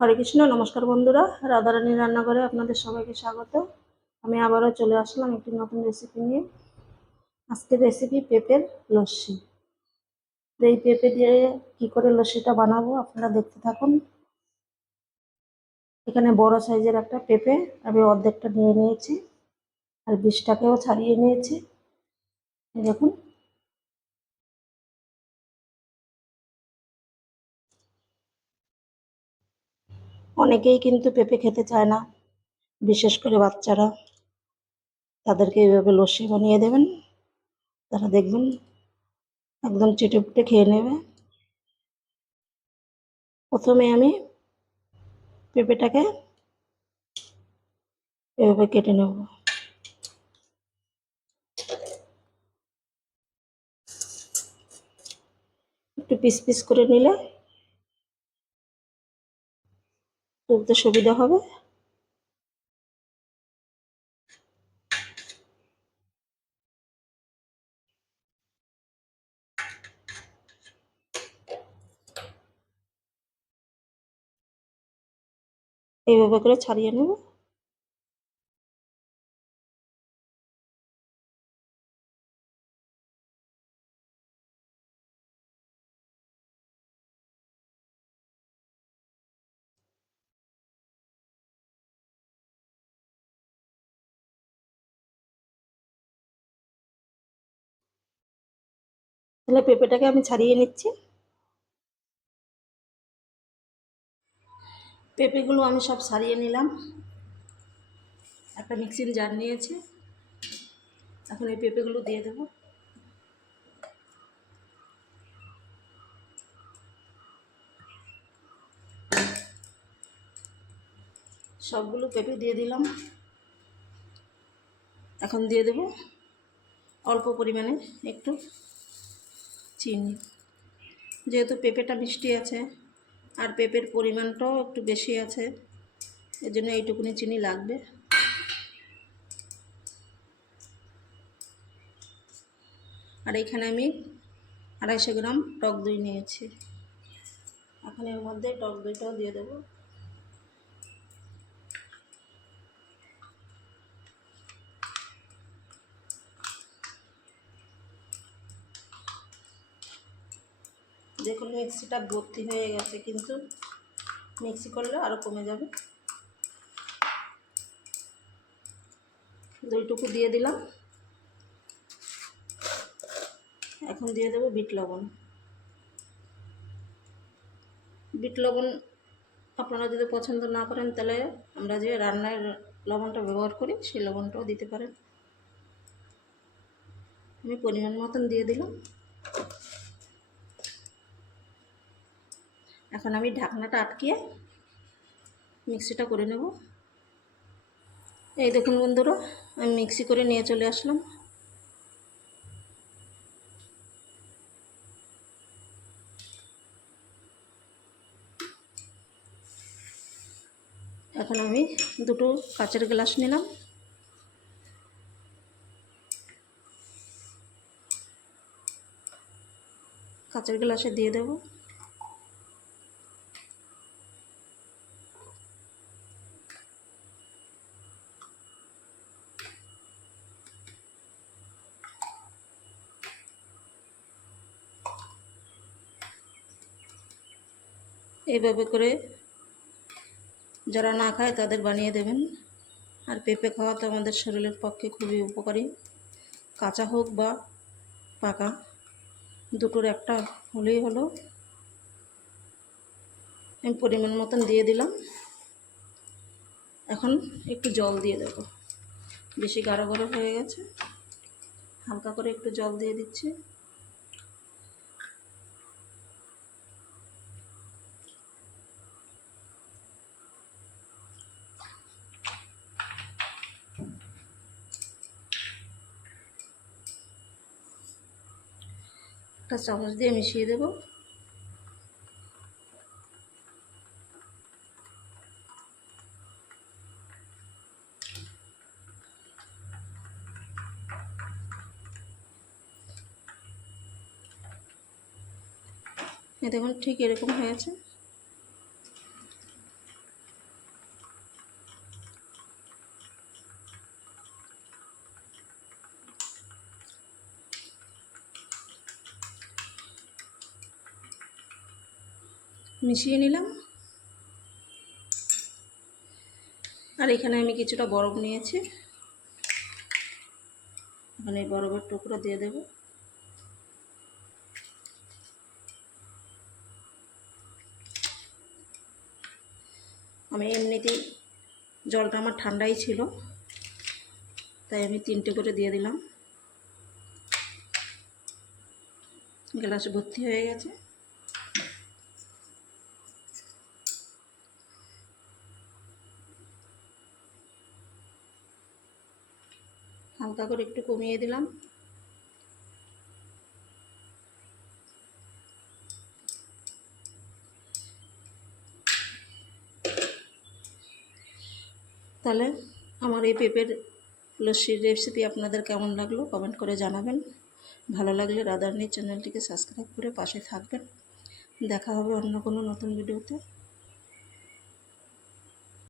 হরে কৃষ্ণ। নমস্কার বন্ধুরা, রাধারানী রান্নাঘরে আপনাদের সবাইকে স্বাগত। আমি আবারও চলে আসলাম একটি নতুন রেসিপি নিয়ে। আজকের রেসিপি পেঁপের লস্যি। এই পেঁপে দিয়ে কি করে লস্যিটা বানাবো আপনারা দেখতে থাকুন। এখানে বড় সাইজের একটা পেঁপে আমি অর্ধেকটা নিয়ে নিয়েছি, আর বীজটাকেও ছাড়িয়ে নিয়েছি। দেখুন, অনেকেই কিন্তু পেঁপে খেতে চায় না, বিশেষ করে বাচ্চারা। তাদেরকে এইভাবে লস্যি বানিয়ে দেবেন, তারা দেখবেন একদম চেটেপুটে খেয়ে নেবে। প্রথমে আমি পেঁপেটাকে এভাবে কেটে নেব। একটু পিস পিস করে নিলে তুলতে সুবিধা হবে। এইভাবে করে ছাড়িয়ে নেব। তাহলে পেঁপেটাকে আমি ছাড়িয়ে নিচ্ছি। পেঁপেগুলো আমি সব ছাড়িয়ে নিলাম। একটা মিক্সির জার নিয়েছি, এখন এই পেঁপেগুলো দিয়ে দেবো। সবগুলো পেঁপে দিয়ে দিলাম। এখন দিয়ে দেবো অল্প পরিমাণে একটু চিনি। যেহেতু পেঁপেটা মিষ্টি আছে আর পেঁপের পরিমাণটাও একটু বেশি আছে, এর জন্য এইটুকুনি চিনি লাগবে। আর এখানে আমি 250 গ্রাম টক দই নিয়েছি। এখন এর মধ্যে টক দইটাও দিয়ে দেবো। দেখুন মিক্সিটা ভর্তি হয়ে গেছে, কিন্তু মিক্সি করলে আরও কমে যাবে। দইটুকু দিয়ে দিলাম। এখন দিয়ে দেবো বিট লবণ। বিট লবণ আপনারা যদি পছন্দ না করেন, তাহলে আমরা যে রান্নার লবণটা ব্যবহার করি সেই লবণটাও দিতে পারেন। আমি পরিমাণ মতন দিয়ে দিলাম। এখন আমি ঢাকনাটা আটকিয়ে মিক্সিটা করে নেব। এই দেখুন বন্ধুরা, আমি মিক্সি করে নিয়ে চলে আসলাম। এখন আমি দুটো কাচের গ্লাস নিলাম। কাচের গ্লাসে দিয়ে দেব। এইভাবে করে যারা না খায় তাদের বানিয়ে দেবেন। আর পেঁপে খাওয়া তো আমাদের শরীরের পক্ষে খুবই উপকারী, কাঁচা হোক বা পাকা, দুটোর একটা হলেই হলো। আমি পরিমাণ মতন দিয়ে দিলাম। এখন একটু জল দিয়ে দেব। বেশি গাঢ় গাঢ় হয়ে গেছে, হালকা করে একটু জল দিয়ে দিচ্ছি। একটা চামচ দিয়ে মিশিয়ে দেব। দেখুন ঠিক এরকম হয়েছে। মিশিয়ে নিলাম। আর এখানে আমি কিছুটা বরফ নিয়েছি, এখানে এই বরফের টুকরো দিয়ে দেব। আমি এমনিতেই জলটা আমার ঠান্ডাই ছিল, তাই আমি 3টে করে দিয়ে দিলাম। গ্লাস ভর্তি হয়ে গেছে। হালকা করে একটু কমিয়ে দিলাম। তাহলে আমার এই পেঁপের লস্যির রেসিপি আপনাদের কেমন লাগলো কমেন্ট করে জানাবেন। ভালো লাগলে রাধারানী চ্যানেলটিকে সাবস্ক্রাইব করে পাশে থাকবেন। দেখা হবে অন্য কোনো নতুন ভিডিওতে।